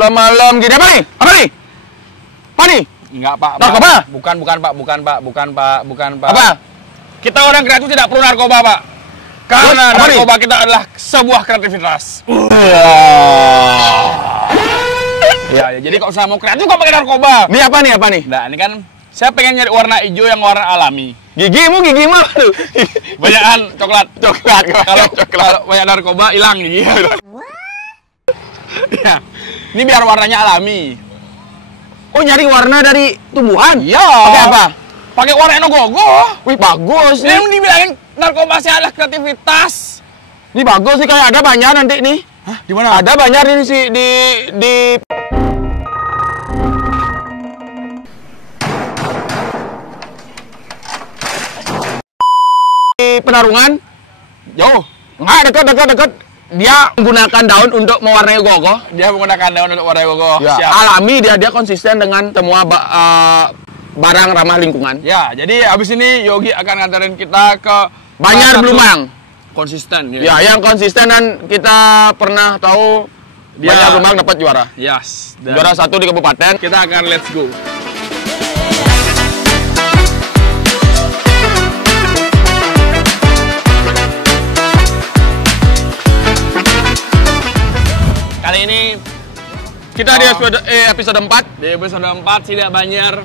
Malam-malam gini apa nih? Apa nih? Apa nih? Enggak, Pak. Narkoba? Bukan, Pak. Apa? Kita orang kreatif tidak perlu narkoba, Pak. Karena Terus, apa nih? narkoba kita adalah sebuah kreativitas. Ya, jadi kalau saya mau kreatif kok pakai narkoba. Ini apa nih? Apa nih? Nah, ini kan saya pengen nyari warna hijau yang warna alami. Gigimu. Aduh. Banyakan coklat. Kalau Kalau banyak narkoba hilang gigi. Ya. Ini biar warnanya alami. Oh, nyari warna dari tumbuhan? Iya. Pakai apa? Pakai warna enogogo. Wih, bagus Ini nih. yang dibilangin narkoba sih adalah kreativitas. Ini bagus nih, kayak ada banyak nanti nih. Hah, di mana? Ada banyak ini sih di Penarungan. Jauh. Enggak, dekat. Dia menggunakan daun untuk mewarnai gogo. Dia menggunakan daun untuk warna gogo. Ya, Siap. alami dia konsisten dengan semua barang ramah lingkungan. Ya, jadi habis ini Yogi akan nganterin kita ke Banjar salah satu Blumang. Konsisten. Ya, yang konsisten dan kita pernah tahu Dia- Banjar Blumang dapat juara. Yes. Dan Juara 1 di kabupaten. kita akan let's go. Kali ini Kita di episode 4. di episode 4 Sidak Banjar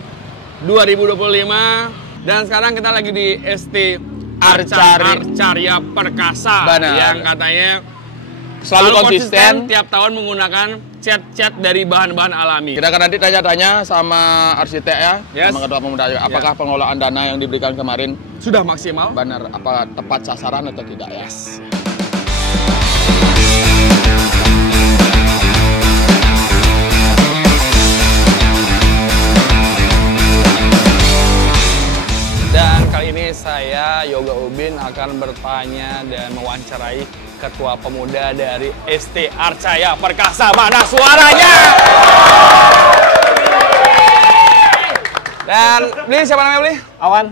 2025 dan sekarang kita lagi di ST Arcarya Perkasa. Benar. Yang katanya Selalu konsisten. tiap tahun menggunakan cat dari bahan-bahan alami. Kita akan nanti tanya-tanya sama arsitek ya, Yes. sama ketua pemuda. Apakah pengelolaan dana yang diberikan kemarin Sudah maksimal? benar, apa tepat sasaran atau tidak ya? Dan kali ini saya, Yoga Ubin, akan bertanya dan mewawancarai Ketua Pemuda dari ST Arcarya Perkasa. Mana suaranya? Dan Beli, siapa namanya Beli? Awan,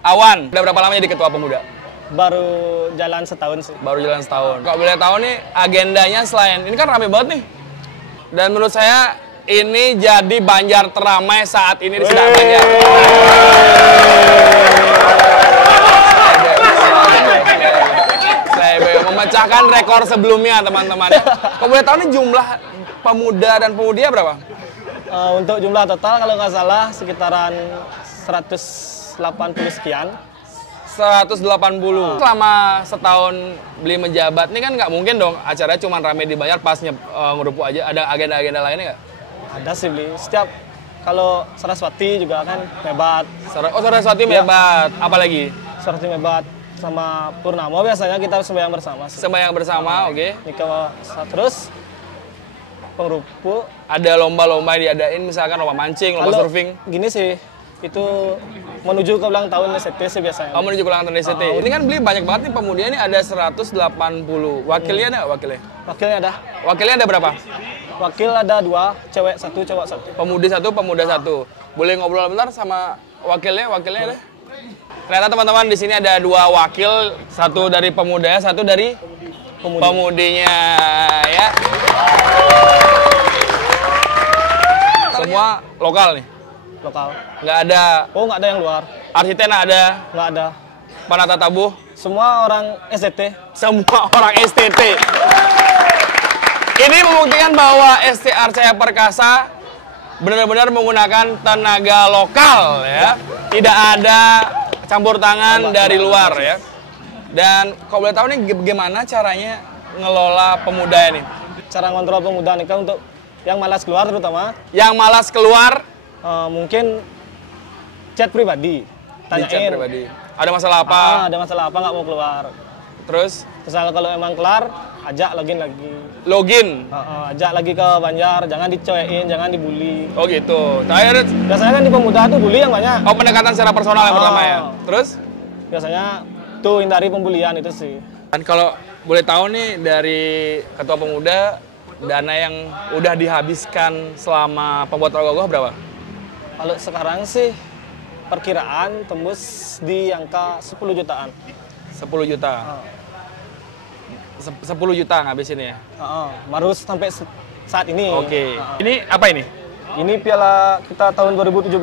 Awan. Udah berapa lama jadi Ketua Pemuda? baru jalan setahun sih. Baru jalan setahun. Kalau boleh tahu nih, agendanya selain, ini kan rame banget nih. Dan menurut saya, ini jadi Banjar teramai saat ini di Sidak Banjar. Saya memecahkan rekor sebelumnya, teman-teman. Kalau boleh tahu nih jumlah pemuda dan pemudinya berapa? Untuk jumlah total kalau nggak salah sekitaran 180 sekian. 180. Selama setahun Beli menjabat, ini kan nggak mungkin dong acaranya cuma rame di Banjar pas ngerupuk aja. Ada agenda-agenda lainnya nggak? Ada sih beli. Setiap kalau Saraswati juga kan hebat. Oh, Saraswati Iya. hebat. Apalagi? Saraswati hebat sama Purnama biasanya kita sembahyang bersama sih. Sembahyang bersama, oke. Nikah terus pengerupu. Ada lomba-lomba yang diadain, misalkan lomba mancing, lomba Kalau surfing. gini sih, itu menuju ke ulang tahun SCT sih biasanya. Oh, menuju ke ulang tahun DCT. Ini kan Beli banyak banget nih pemuda ini, ada 180. Wakilnya ada nggak wakilnya? Wakilnya ada. Wakilnya ada berapa? Wakil ada 2, cewek 1, cowok 1. Pemudi 1, pemuda 1. Boleh ngobrol bentar sama wakilnya ada? Ternyata teman-teman di sini ada 2 wakil, 1 dari pemudanya, 1 dari pemudinya, ya. Semua lokal nih, Lokal. nggak ada Oh, nggak ada yang luar. arsitek, nggak ada Nggak ada. penata tabuh, Semua orang SCT. semua orang STT. Ini membuktikan bahwa ST Arcarya Perkasa benar-benar menggunakan tenaga lokal ya. Tidak ada campur tangan dari luar ya. Dan kalau boleh tahu nih gimana caranya ngelola pemuda ini? Cara ngontrol pemuda nikah untuk yang malas keluar terutama Yang malas keluar mungkin chat pribadi. di chat Tanyain. pribadi. Ada masalah apa? Ada masalah apa nggak mau keluar. Terus Misal kalau emang kelar, ajak login lagi. login. Ajak lagi ke Banjar, jangan dicoekin, jangan dibully. Oh gitu. Terakhir, Biasanya kan di pemuda tuh bully yang banyak. oh pendekatan secara personal yang pertama ya. Terus? Biasanya tuh hindari pembulian itu sih. Dan kalau boleh tahu nih dari Ketua Pemuda, dana yang udah dihabiskan selama pembuatan logo berapa? Kalau sekarang sih perkiraan tembus di angka 10 jutaan. 10 juta. 10 juta ngabisin ya? Baru sampai saat ini. Oke. Ini apa ini? Ini piala kita tahun 2017.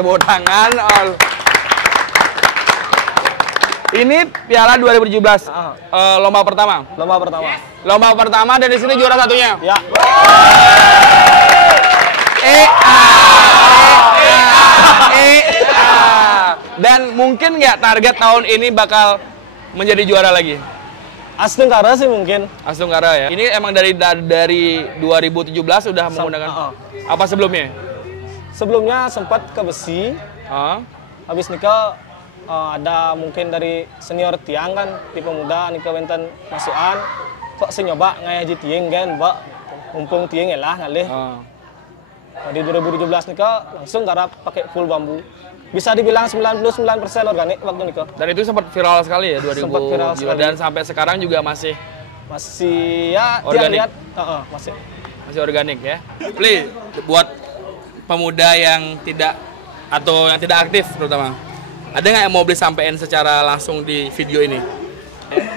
Tepuk tangan. Ini piala 2017. Lomba pertama. Lomba pertama. Lomba pertama dan di sini juara satunya. Ya. Dan mungkin nggak target tahun ini bakal menjadi juara lagi? As Tenggara sih mungkin. As Tenggara ya. Ini emang dari 2017 sudah menggunakan. Apa sebelumnya? Sebelumnya sempat ke besi. Habis nikah ada mungkin dari senior tiang kan di pemuda nikah wenten masukan. Kok saya nyoba ngaji tiang kan, Mbak. Mumpung tiang lah ngalih. Di 2017 nikah langsung garap pakai full bambu. Bisa dibilang 99% organik waktu nikah. Dan itu sempat viral sekali ya 2000. Sempat viral sekali. Dan sampai sekarang juga masih ya organik. Lihat, masih organik ya. Beli buat pemuda yang tidak atau yang tidak aktif terutama. Ada nggak yang mau beli sampein secara langsung di video ini?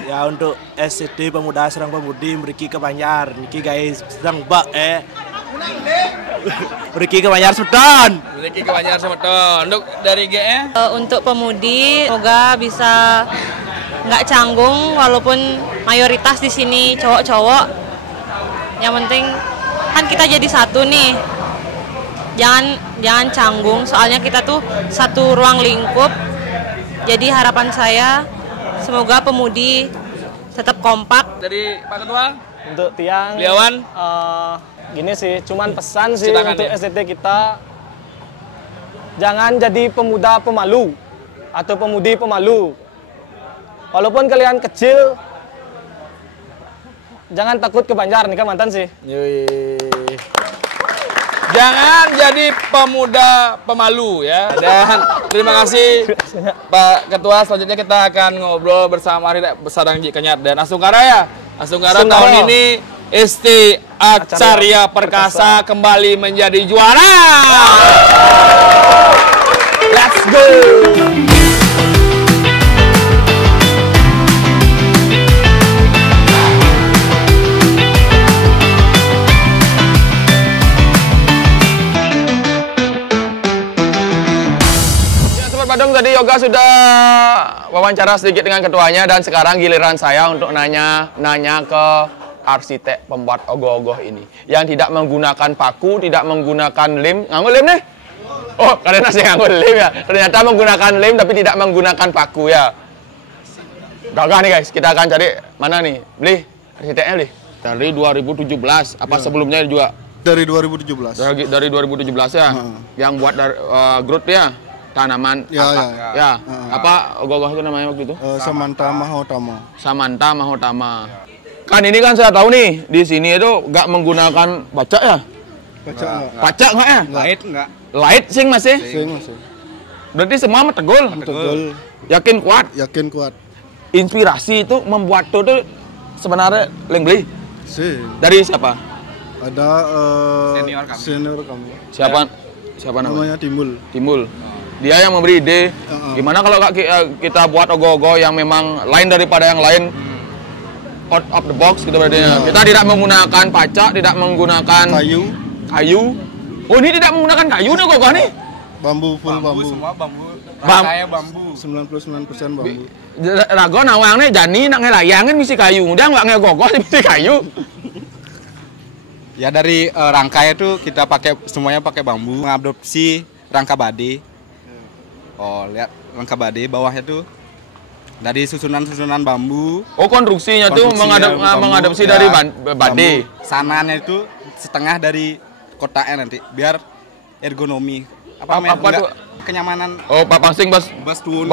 Ya untuk SCD Pemuda Serang Pemudi Mriki ke Banjar, niki guys sedang bak Mriki ke Banjar Sudan. Mriki ke Banjar Sudan. Untuk dari GE? Untuk pemudi semoga bisa nggak canggung walaupun mayoritas di sini cowok-cowok. Yang penting kan kita jadi satu nih. Jangan canggung soalnya kita tuh satu ruang lingkup. Jadi harapan saya semoga pemudi tetap kompak. Dari Pak Ketua? Untuk tiang. Beliauan? Gini sih, cuman pesan sih Citakan untuk ya? SDT kita, jangan jadi pemuda pemalu atau pemudi pemalu. Walaupun kalian kecil, jangan takut ke Banjar, nikah mantan sih. Jangan jadi pemuda pemalu ya. Dan terima kasih Pak Ketua. Selanjutnya kita akan ngobrol bersama Ridek Sadang Kenyat dan Asungkara ya. Asungkara tahun ini ST Acarya Perkasa kembali menjadi juara. Let's go. Badung, tadi Yoga sudah wawancara sedikit dengan ketuanya dan sekarang giliran saya untuk nanya ke arsitek pembuat ogoh-ogoh ini yang tidak menggunakan paku, tidak menggunakan lem. Nganggo lem nih? Oh, karena saya nganggo lem ya. Ternyata menggunakan lem tapi tidak menggunakan paku ya. Gagah nih guys, kita akan cari mana nih? Beli arsiteknya beli. Dari 2017, apa sebelumnya juga? Dari 2017. Dari 2017 ya. Yang buat dari Groot ya. Tanaman apa ogoh-ogoh itu namanya waktu itu? Samanta Mahotama. Samanta Mahotama. Kan ini kan saya tahu nih di sini itu nggak menggunakan pacak ya? Pacak nggak ya? Light nggak? Light sing masih? Sing masih. Berarti semua tegul? Tegul. Yakin kuat? Yakin kuat. Inspirasi itu membuat itu sebenarnya yang beli? Sing. Dari siapa? Ada senior kami. Siapa namanya? Timbul. Dia yang memberi ide. Gimana kalau kita buat ogoh-ogoh yang memang lain daripada yang lain, out of the box gitu berarti. Kita tidak menggunakan pacak, tidak menggunakan kayu. Oh, ini tidak menggunakan kayu nih ogoh nih? Bambu, full bambu. Semua bambu. Kayak bambu. 99% bambu. Rago nawang nih jani nak ngelayangin misi kayu. Udah nggak ngegogoh misi kayu. Ya dari rangkanya itu kita semuanya pakai bambu, mengadopsi rangka bade. Oh, lihat rangka bade bawahnya tuh dari susunan bambu. Oh, konstruksinya tuh mengadopsi dari bade. Sananya itu setengah dari kotaknya nanti biar ergonomi. Apa tuh? Kenyamanan. Oh, Pak Pangsing Bas Tuun.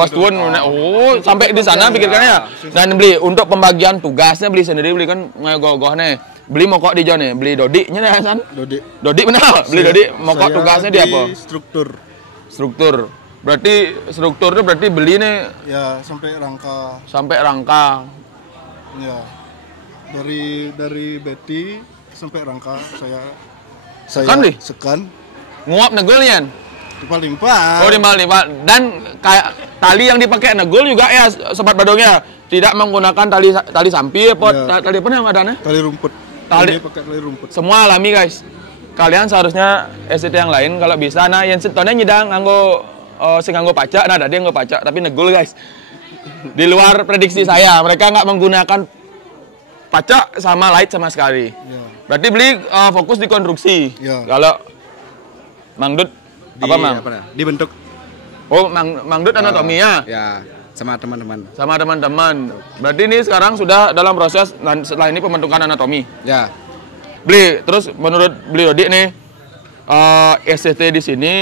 Oh, sampai di sana pikirkannya ya. Dan beli untuk pembagian tugasnya beli sendiri beli kan ngegogoh nih. Beli mokok di John nih, beli Dodi nya nih Hasan. Dodi benar. Beli Dodi mokok tugasnya dia apa? Struktur. Berarti struktur itu berarti beli nih ya sampai rangka. Ya. Dari beti sampai rangka saya sekan. Nguap negulnya. Lipat. Oh, lipat. Dan kayak tali yang dipakai negul juga ya sobat badongnya tidak menggunakan tali sampi apa tali apa yang ada nih? Tali rumput. Ini pakai tali rumput. Semua alami guys. Kalian seharusnya SCT yang lain kalau bisa. Nah yang setone nyidang nganggo sing nganggo pacak, nah ada dia nganggo pacak tapi negul guys. Di luar prediksi saya, mereka nggak menggunakan pacak sama light sama sekali. Ya. Berarti beli fokus di konstruksi. Ya. Kalau Mangdut apa Mang? Dibentuk. Oh Mangdut anatomi ya? Ya, sama teman-teman. Sama teman-teman. Berarti ini sekarang sudah dalam proses setelah ini pembentukan anatomi. Ya. Beli, terus menurut beli Dodi nih SCT di sini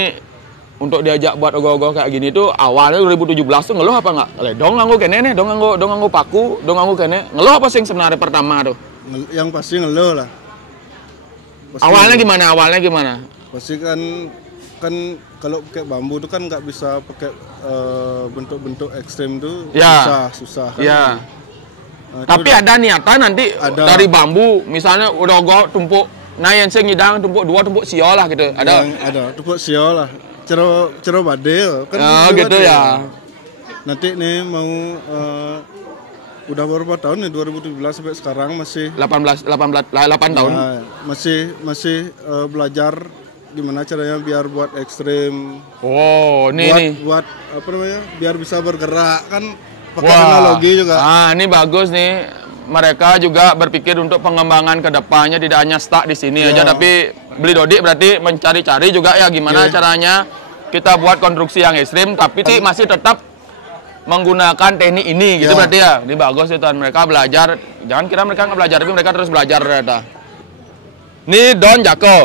untuk diajak buat ogoh-ogoh kayak gini tuh awalnya 2017 tuh ngeluh apa nggak? Dong nganggo kene nih, dong nganggo paku, dong nganggo kene. Ngeluh apa sih yang sebenarnya pertama tuh? Yang pasti ngeluh lah. Pasti Awalnya ngeluh. gimana? Awalnya gimana? Pasti kan kalau pakai bambu tuh kan nggak bisa pakai bentuk-bentuk ekstrem tuh susah kan. Iya. Nah, Tapi ada niatan nanti ada. dari bambu, misalnya udah ogoh tumpuk, nah yang sing ngidang tumpuk 2 tumpuk sio lah gitu. Ada tumpuk sio lah. Cero bade kan. Gitu bade. ya. Nanti nih mau udah berapa tahun nih 2017 sampai sekarang masih 8 tahun. Nah, masih belajar gimana caranya biar buat ekstrem. Oh, nih. Buat apa namanya? Biar bisa bergerak kan pakai teknologi juga. Ah, ini bagus nih. Mereka juga berpikir untuk pengembangan ke depannya tidak hanya stuck di sini aja tapi beli Dodi berarti mencari-cari juga ya gimana caranya kita buat konstruksi yang ekstrim tapi masih tetap menggunakan teknik ini gitu berarti ya. Ini bagus itu mereka belajar. Jangan kira mereka nggak belajar tapi mereka terus belajar ternyata. Ini daun jako.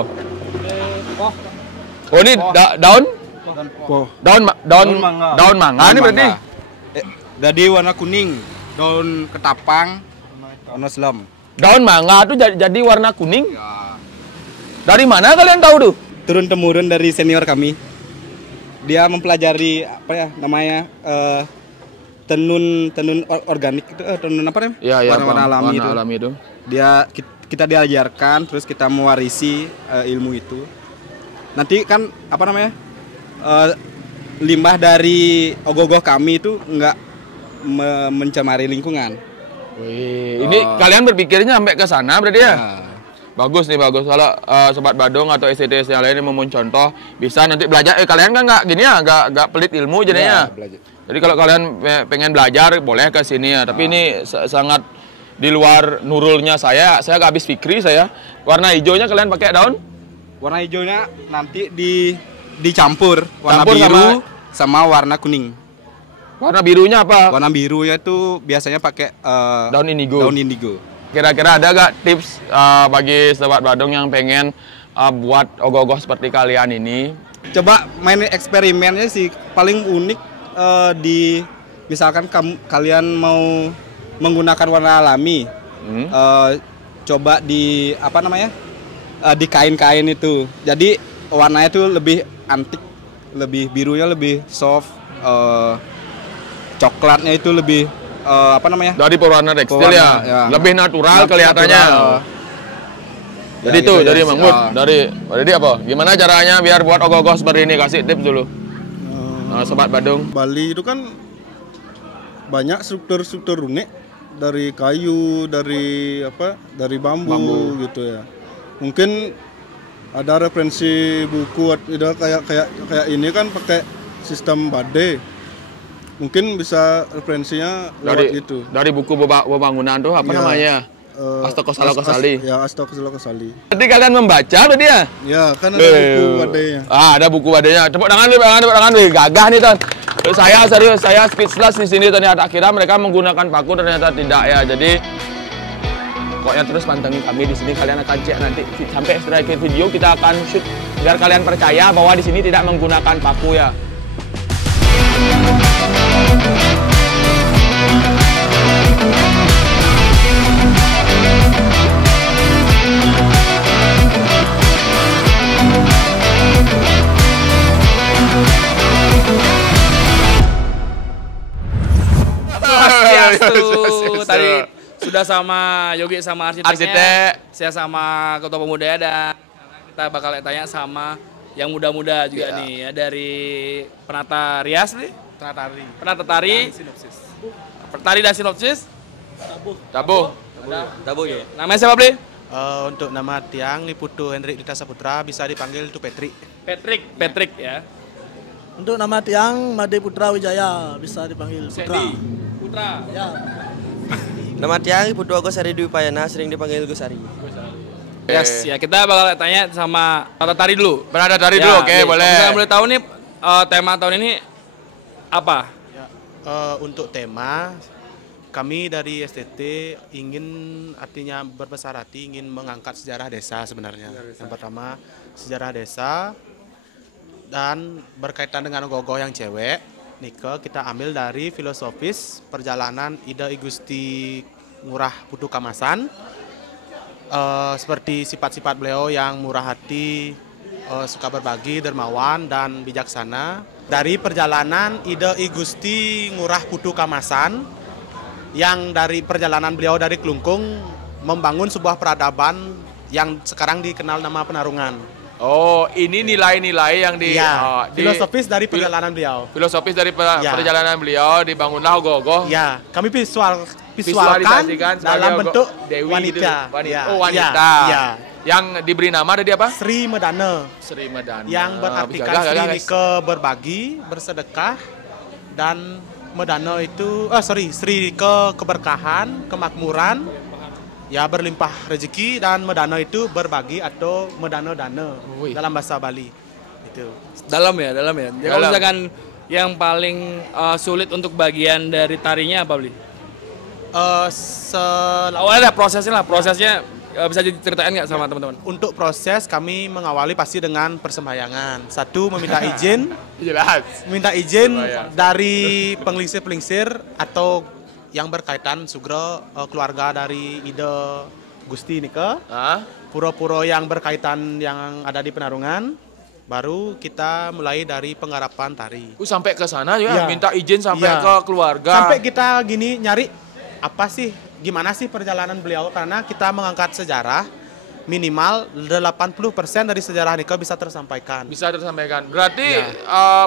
Oh ini daun mangga ini berarti. Jadi warna kuning, daun ketapang, warna selam. Daun mangga tuh jadi warna kuning. Dari mana kalian tahu tuh? Turun temurun dari senior kami. Dia mempelajari apa ya namanya tenun organik itu tenun apa namanya? Iya, warna alami itu. Kita diajarkan terus kita mewarisi ilmu itu. Nanti kan apa namanya? Limbah dari ogoh-ogoh kami itu nggak mencemari lingkungan. Wih, ini kalian berpikirnya sampai ke sana berarti ya? Bagus nih, bagus. Kalau Sobat Badung atau SCT yang lain yang mau contoh, bisa nanti belajar. Kalian kan nggak gini ya, nggak pelit ilmu jadinya. Jadi kalau kalian pengen belajar, boleh ke sini ya. Tapi ini sangat di luar nurulnya saya nggak habis fikri saya. Warna hijaunya kalian pakai daun? Warna hijaunya nanti dicampur warna biru sama warna kuning. Warna birunya apa? Warna birunya itu biasanya pakai daun indigo. Daun indigo. Kira-kira ada gak tips bagi Sobat Badung yang pengen buat ogoh-ogoh seperti kalian ini? Coba main eksperimennya sih paling unik misalkan kalian mau menggunakan warna alami, coba di apa namanya di kain-kain itu. Jadi warnanya itu lebih antik, lebih birunya lebih soft, coklatnya itu lebih apa namanya? Dari pewarna tekstil ya. Lebih natural kelihatannya. Jadi ya, itu, gitu dari ya. Mang Bud, dari apa? Gimana caranya biar buat ogoh-ogoh seperti ini? Kasih tips dulu. Sobat Badung. Bali itu kan banyak struktur-struktur unik dari kayu, dari bambu gitu ya. Mungkin ada referensi buku kayak ini kan pakai sistem bade. Mungkin bisa referensinya lewat itu. Dari buku bangunan tuh apa namanya? Astokosalo Kosali. Ya, Astokosalo Kosali. Berarti kalian membaca berarti ya? Ya, kan ada buku badenya. Ada buku badenya. Tepuk tangan, gagah nih, Ton. Saya serius, saya speechless di sini ternyata kira mereka menggunakan paku ternyata tidak ya. Jadi pokoknya terus pantengin kami di sini, kalian akan cek nanti sampai terakhir video kita akan shoot biar kalian percaya bahwa di sini tidak menggunakan paku ya. Tadi sudah sama Yogi sama arsiteknya, saya sama ketua pemuda dan kita bakal tanya sama yang muda-muda juga nih ya, dari penata rias nih, penata tari, petari dan sinopsis, tabuh ya. Namanya siapa Bli? Untuk nama tiang Liputu Hendrik Dita Saputra bisa dipanggil itu Patrick. Patrick ya. Untuk nama tiang Made Putra Wijaya bisa dipanggil Putra. Putra. Ya. Nama tiang Putu Agus Hari Dwi Payana, sering dipanggil Gus Hari. Yes, ya kita bakal tanya sama Penata Tari dulu. Penata Tari dulu, oke, boleh. Kita boleh tahu nih tema tahun ini apa? Ya, untuk tema kami dari STT ingin artinya berbesar hati ingin mengangkat sejarah desa sebenarnya. Yang pertama sejarah desa dan berkaitan dengan ogoh-ogoh yang cewek. Nike kita ambil dari filosofis perjalanan Ida I Gusti Ngurah Putu Kamasan. Seperti sifat-sifat beliau yang murah hati, suka berbagi, dermawan dan bijaksana. Dari perjalanan Ida I Gusti Ngurah Putu Kamasan yang dari perjalanan beliau dari Klungkung membangun sebuah peradaban yang sekarang dikenal nama Penarungan. Oh, ini nilai-nilai yang filosofis dari perjalanan beliau. Filosofis dari perjalanan beliau dibangunlah ogoh-ogoh. Ya, kami visualkan dalam bentuk Dewi wanita. Oh, wanita. Ya. Yang diberi nama tadi apa? Sri Medana. Sri Medana. Yang berartikan Sri Nike berbagi, bersedekah, dan Medana itu, Sri keberkahan, kemakmuran, ya berlimpah rezeki, dan Medana itu berbagi atau medana dana dalam bahasa Bali. Itu. Dalam ya. Jadi kalau misalkan yang paling sulit untuk bagian dari tarinya apa, Bli? Ada prosesnya bisa diceritain nggak sama teman-teman? Untuk proses kami mengawali pasti dengan persembahyangan. Satu, meminta izin. Jelas. Minta izin dari pelingsir-pelingsir atau yang berkaitan sugro keluarga dari Ida Gusti Nike. Pura-pura yang berkaitan yang ada di Penarungan. Baru kita mulai dari penggarapan tari. Sampai ke sana juga minta izin sampai ke keluarga. Sampai kita gini nyari apa sih, gimana sih perjalanan beliau, karena kita mengangkat sejarah minimal 80% dari sejarah Nike bisa tersampaikan. Berarti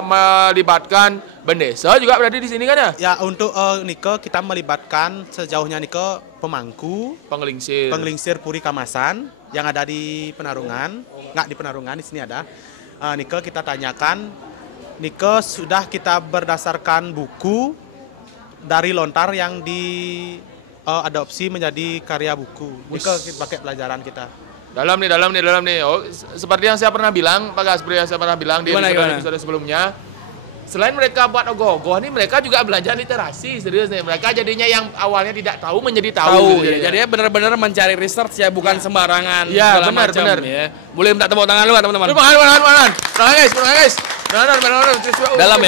melibatkan bendesa juga berarti di sini kan ya? Ya, untuk Nike kita melibatkan sejauhnya Nike pemangku, penglingsir Puri Kamasan yang ada di Penarungan. Nggak di Penarungan, di sini ada. Nike kita tanyakan, Nike sudah kita berdasarkan buku dari lontar yang diadopsi menjadi karya buku. Nike pakai pelajaran kita. Dalam nih. Oh, seperti yang saya pernah bilang, Pak Gaspri, yang saya pernah bilang di episode sebelumnya, selain mereka buat ogoh-ogoh nih, mereka juga belajar literasi, serius nih. Mereka jadinya yang awalnya tidak tahu menjadi tahu. Ya. Jadi benar-benar mencari research ya, bukan sembarangan. Iya, benar. Ya. Boleh minta tepuk tangan lu, teman-teman. Tangan guys. Dalam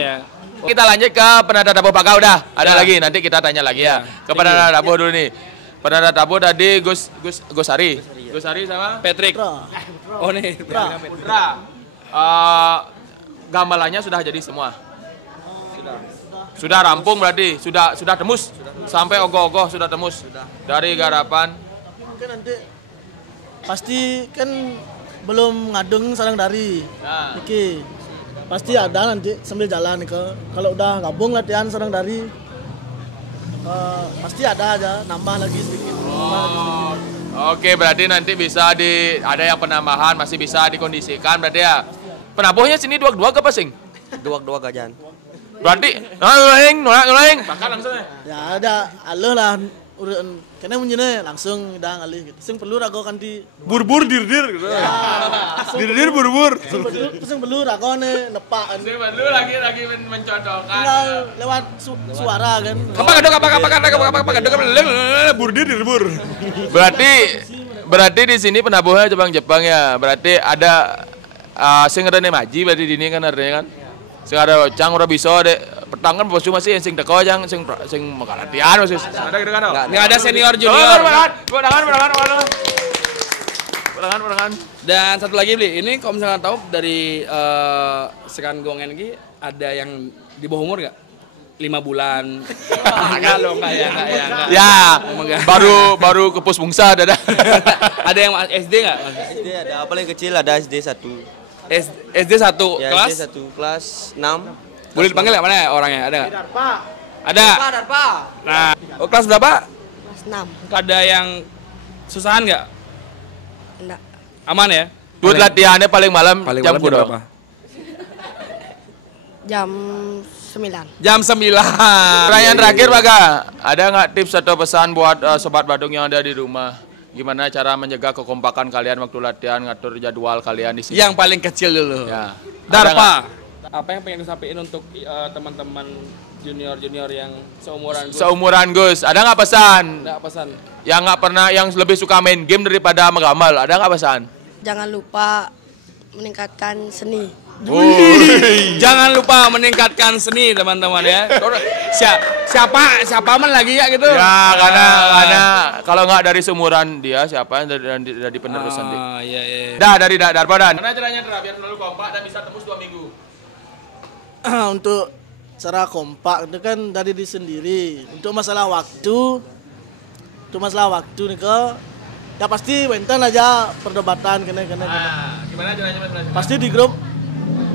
ya. Kita lanjut ke Penata Tabuh Pak udah. Ada lagi, nanti kita tanya lagi ya. Ke Penata Tabuh dulu nih. Penata Tabuh tadi Gus Hari. Gus Hari sama Patrick. Oh nih, Putra. Gamelannya sudah jadi semua. Sudah rampung berarti, sudah tembus. Sampai ogoh-ogoh sudah tembus. Dari garapan. Mungkin nanti pasti kan belum ngadeng sarang dari. Oke. Pasti ada nanti sambil jalan kalau udah gabung latihan sarang dari pasti ada aja nambah lagi sedikit. Oke, berarti nanti bisa ada yang penambahan masih bisa dikondisikan berarti ya. Penabuhnya sini dua ke pasing. Dua gajan. Berarti noleng. Bakal langsung ya. Ya ada aleh lah urun kena munyeuna langsung udah ngalih gitu. Sing perlu rago kanti burbur dirdir gitu. Dirdir burbur. Sing perlu ragone nepak. Sing perlu lagi mencontohkan. Tinggal lewat suara kan. Apa burdir dirbur. Berarti di sini penabuhnya Jepang ya. Berarti ada sing ngerene maji berarti di ini kan artinya kan. Sing ada cang ora bisa dek petang kan bos masih sing teko yang sing latihan masih. Ada gitu kan? Enggak ada senior junior. Berangan. Dan satu lagi Bli, ini kalau misalkan tahu dari Sekan Gongen ini ada yang di bawah umur enggak? 5 bulan. Enggak ya. Ya, baru ke pos bungsa ada. Ada yang SD enggak? SD ada, paling kecil ada SD 1. SD 1 ya, kelas? SD 1 kelas 6. Boleh dipanggil nggak mana orangnya? Ada nggak? Ada. Darpa. Nah, kelas berapa? Kelas 6. Ada yang Susahan nggak? Enggak. Aman ya? Buat latihannya paling malam jam berapa? Jam 9. Jam 9. Pertanyaan terakhir, Baga. Ada nggak tips atau pesan buat Sobat Badung yang ada di rumah? Gimana cara menjaga kekompakan kalian waktu latihan, ngatur jadwal kalian di sini? Yang paling kecil dulu. Ya. Darpa. Apa yang pengen disampaikan untuk teman-teman junior-junior yang seumuran Gus? Seumuran Gus, ada nggak pesan? Nggak pesan. Yang nggak pernah, yang lebih suka main game daripada meramal, ada nggak pesan? Jangan lupa meningkatkan seni. Jangan lupa meningkatkan seni, teman-teman ya. Siapa men lagi ya gitu? Ya, karena kalau nggak dari seumuran dia, siapa yang dari penerusan dia? Iya. Dah, dari Darpa dan. Mana caranya biar selalu kompak dan bisa tembus 2 minggu? Untuk cara kompak itu kan dari diri sendiri. Untuk masalah waktu nih ya pasti wenten aja perdebatan kena. Gimana caranya? Pasti di grup.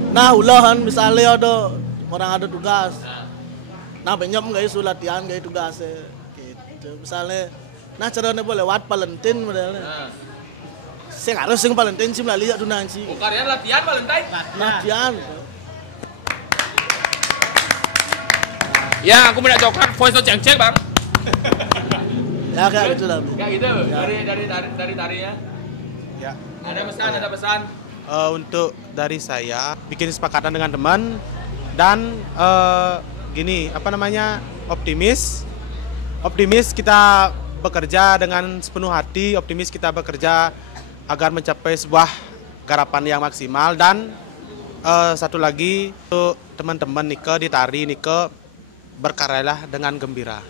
Nah, ulahan misalnya ada orang ada tugas. Nah, banyak nggak isu latihan nggak tugas gitu. Misalnya, nah caranya boleh lewat Valentine modelnya. Saya harus yang Valentine sih melalui tuh nanti. Kalian latihan Valentine? Latihan. Ya, aku minta coklat voice note ceng-ceng, Bang. Ya kayak gitu lah. Kayak gitu. Dari tarinya. Ya. Ada pesan. Untuk dari saya bikin kesepakatan dengan teman dan gini optimis kita bekerja dengan sepenuh hati, optimis kita bekerja agar mencapai sebuah garapan yang maksimal. Dan satu lagi untuk teman-teman Nike di tari, Nike berkaryalah dengan gembira.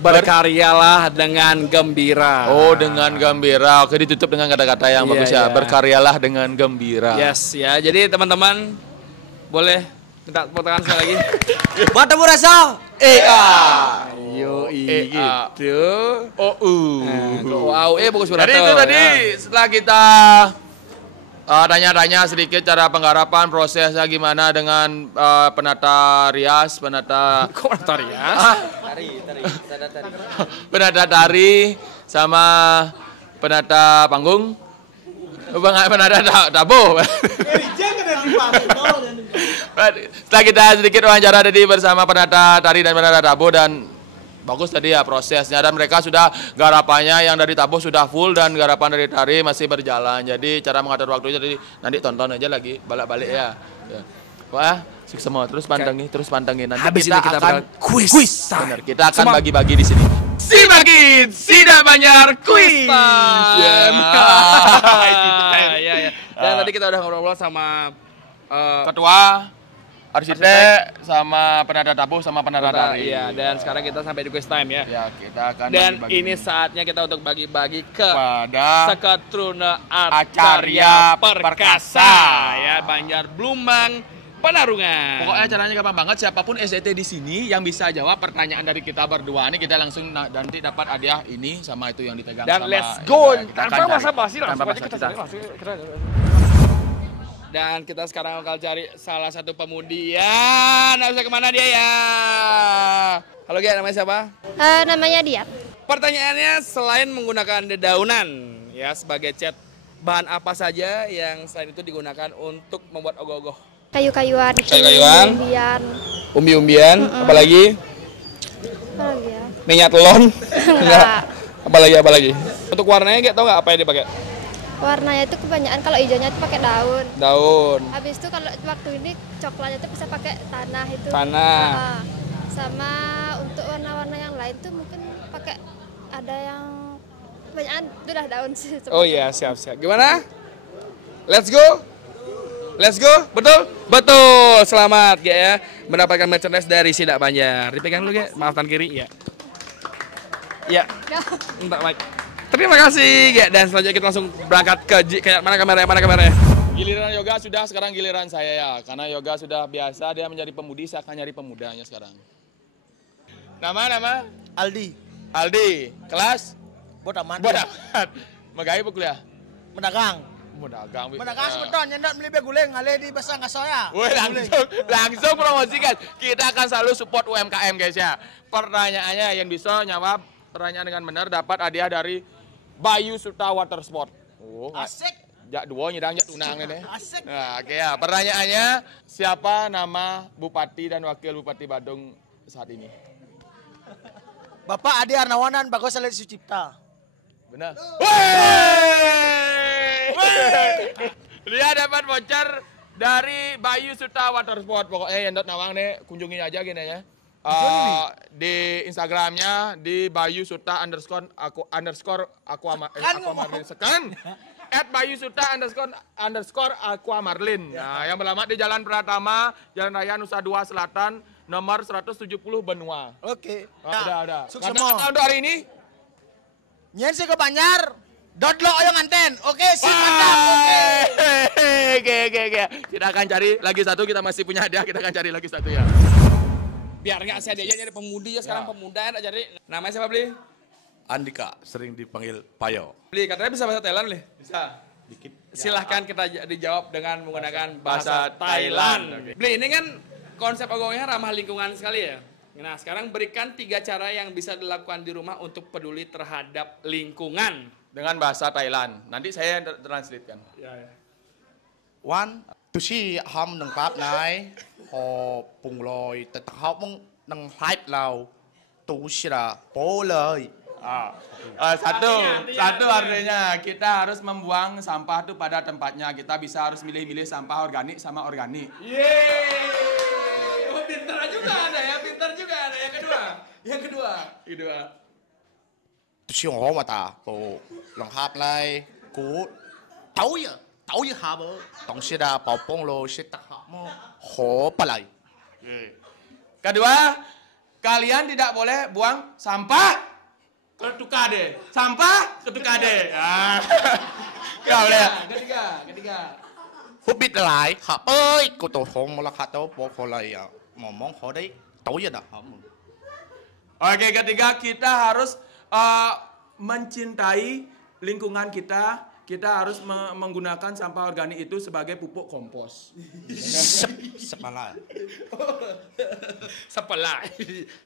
Berkaryalah dengan gembira. Oh, dengan gembira. Oke, ditutup dengan kata-kata yang bagus ya. Iya. Berkaryalah dengan gembira. Yes, ya. Jadi teman-teman boleh minta tepuk tangan sekali lagi. Buat temu rasa. Yo, gitu. Wow, bagus banget. Jadi itu tadi setelah kita tanya-tanya sedikit cara penggarapan, prosesnya gimana dengan penata rias, penata... Kok penata rias? Penata tari sama penata panggung. Penata tabuh. Setelah kita sedikit wawancara tadi bersama penata tari dan penata tabuh, dan bagus tadi ya prosesnya, dan mereka sudah garapannya yang dari tabuh sudah full dan garapan dari tari masih berjalan. Jadi cara mengatur waktunya tadi nanti tonton aja lagi balik-balik ya. Wah, sukses semua, terus pantengin. Nanti habis kita ini kita akan quiz. Benar, kita akan bagi-bagi di sini. Simakin Sidak Banjar Quiz. Iya. Dan tadi kita udah ngobrol sama ketua arsitek sama penata tabuh sama penata tari. Iya, dan sekarang kita sampai di quiz time ya. Ya, kita akan dan bagi-bagi. ini saatnya kita untuk bagi-bagi Kepada Sekatruna Acarya Perkasa ya, Banjar Blumbang Penarungan. Pokoknya caranya gampang banget, siapapun SDT di sini yang bisa jawab pertanyaan dari kita berdua ini, kita langsung nanti dapat hadiah ini sama itu yang dipegang dan sama. let's go. Ya, Tanpa basa-basi langsung aja kita. kita. Dan kita sekarang bakal cari salah satu pemudi ya. Nah, bisa kemana dia ya? Halo Gia, namanya siapa? Namanya Dian. Pertanyaannya, selain menggunakan dedaunan ya sebagai cat, bahan apa saja yang selain itu digunakan untuk membuat ogoh-ogoh? Kayu-kayuan. Kayu-kayuan. Umbi-umbian. Apalagi? Apalagi ya? Minyak telon. Enggak. Apalagi. Untuk warnanya nggak tahu nggak apa yang dipakai? Warnanya itu kebanyakan kalau hijaunya itu pakai daun. Daun. Habis itu kalau waktu ini coklatnya itu bisa pakai tanah itu. Tanah. Sama untuk warna-warna yang lain tuh mungkin pakai ada yang kebanyakan itu udah daun sih. Oh iya, siap. Gimana? Let's go. Betul. Selamat ya, mendapatkan merchandise dari Sidak Banjar. Dipegang dulu ya, maaf tangan kiri ya. Ya. Entar Mike. Terima kasih ya, dan selanjutnya kita langsung berangkat ke kayak mana kameranya. Giliran Yoga sudah, sekarang giliran saya ya. Karena Yoga sudah biasa dia menjadi pemudi, saya akan nyari pemudanya sekarang. Nama? Aldi. Kelas? Bodamat. Megai apa kuliah? Medagang. Sebetulnya nyendat beli guling ngale di besar ngasoya. Woi, langsung promosikan. Kita akan selalu support UMKM guys ya. Pertanyaannya yang bisa jawab pertanyaan dengan benar dapat hadiah dari Bayu Suta Water Sport. Oh, Asik. Jak dua nyidang jak tunang nih. Asik. Nah, oke ya. Pertanyaannya, siapa nama Bupati dan Wakil Bupati Badung saat ini? Bapak Adi Arnawanan Bagus Salit Sucipta. Benar. Dia dapat voucher dari Bayu Suta Water Sport. Pokoknya yang nawang nih kunjungi aja gini ya. Di Instagramnya di Bayu Suta _aquamarlin sekan @bayusuta_aquamarlin. Nah, yang beralamat di Jalan Pratama, Jalan Raya Nusa Dua Selatan, nomor 170 Benua. Oke. Udah. Sukses Kata untuk hari ini, nyen sih ke Banjar. Dodlo oyong anten. Oke, sip mantap. Oke. Kita akan cari lagi satu, kita masih punya hadiah, kita akan cari lagi satu ya. Biar nggak saya dia nyari pemudi ya sekarang pemuda ya jadi. Namanya siapa Bli? Andika, sering dipanggil Payo. Bli, katanya bisa bahasa Thailand Bli? Bisa. Dikit. Silahkan kita dijawab dengan menggunakan bahasa Thailand. Okay. Bli, ini kan konsep ogohnya ramah lingkungan sekali ya. Nah, sekarang berikan 3 cara yang bisa dilakukan di rumah untuk peduli terhadap lingkungan. Dengan bahasa Thailand. Nanti saya translate kan. Ya. One, tusi ham neng pap nai, ho pung loy, tetap mong neng hype lau, tusira boleh. Satu artinya kita harus membuang sampah tuh pada tempatnya. Kita bisa harus milih-milih sampah organik sama organik. Yeay, pintar juga ada ya, pintar juga ada. Yang kedua. Tusi ho mata, po neng hap nai, ku tahu ya habo, tusira popong lo, si tetap mo ho palai. Kedua, kalian tidak boleh buang sampah ke tukade. Sampah ke tukade. Ketiga. Hubit lai, hap ơi, ku to hong mo la kato po ho lai ya, ngomong ho dai, tahu ya dah ham. Oke, ketiga kita harus mencintai lingkungan kita. Kita harus menggunakan sampah organik itu sebagai pupuk kompos. Sepala.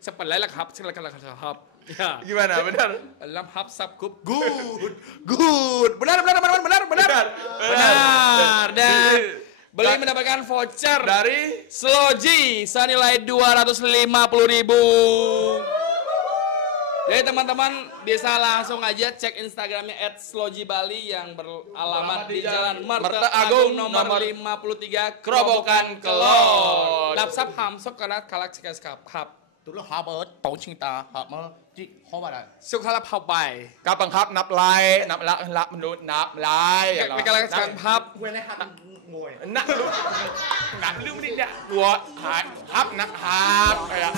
Sepelai lah hap. Ya. Gimana? Benar? Lam hap sabkup. Good. Benar. Dan beli mendapatkan voucher dari Sloji senilai 250.000. Jadi teman-teman bisa langsung aja cek Instagramnya @slojibali yang beralamat di Jalan Merta Agung nomor 53 Kerobokan Kelon. Lapsap hamsok karena kalak sekap hap. Tuh hap tong cinta hap mo ji ho ba dai. Suk halap hapไป Kapan hap nap lai, menurut nap lai. Kalak sekap hap. Nak lu ni dah dua hap nak hap kayak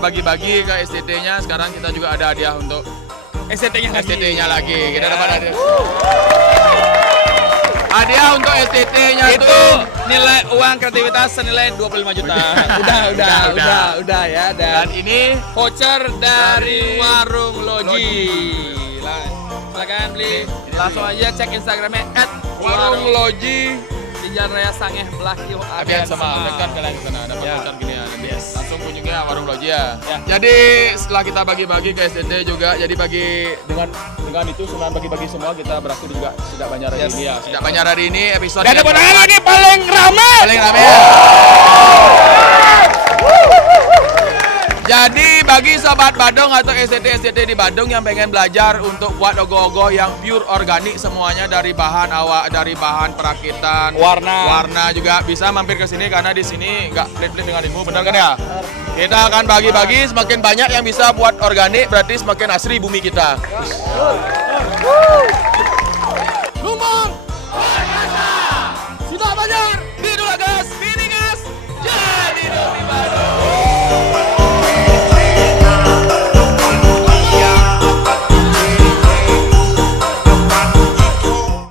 bagi-bagi ke STT-nya. Sekarang kita juga ada hadiah untuk STT-nya lagi. Kita dapat hadiah. Hadiah untuk STT-nya itu nilai uang kreativitas senilai 25 juta. udah ya. Dan ini voucher dari Warung Loji. Silakan beli. Langsung aja cek Instagramnya @warungloji di Jalan Raya Sangeh Belakil. Abian sama dekat kalian ke sana dapat voucher gini ya. Langsung kunjungi Warung Loji ya. Jadi setelah kita bagi-bagi ke STT juga, jadi bagi dengan itu semua bagi-bagi semua kita berhasil juga Sidak Banjar hari ini ya. Sidak Banjar hari ini episode. Dan kebenaran ini paling ramai. Ya. Jadi bagi sobat Badung atau STT di Badung yang pengen belajar untuk buat ogoh-ogoh yang pure organik semuanya dari bahan perakitan, warna juga bisa mampir ke sini karena di sini nggak pelit-pelit dengan ilmu, benar kan ya? Kita akan bagi-bagi, semakin banyak yang bisa buat organik berarti semakin asri bumi kita. Lumang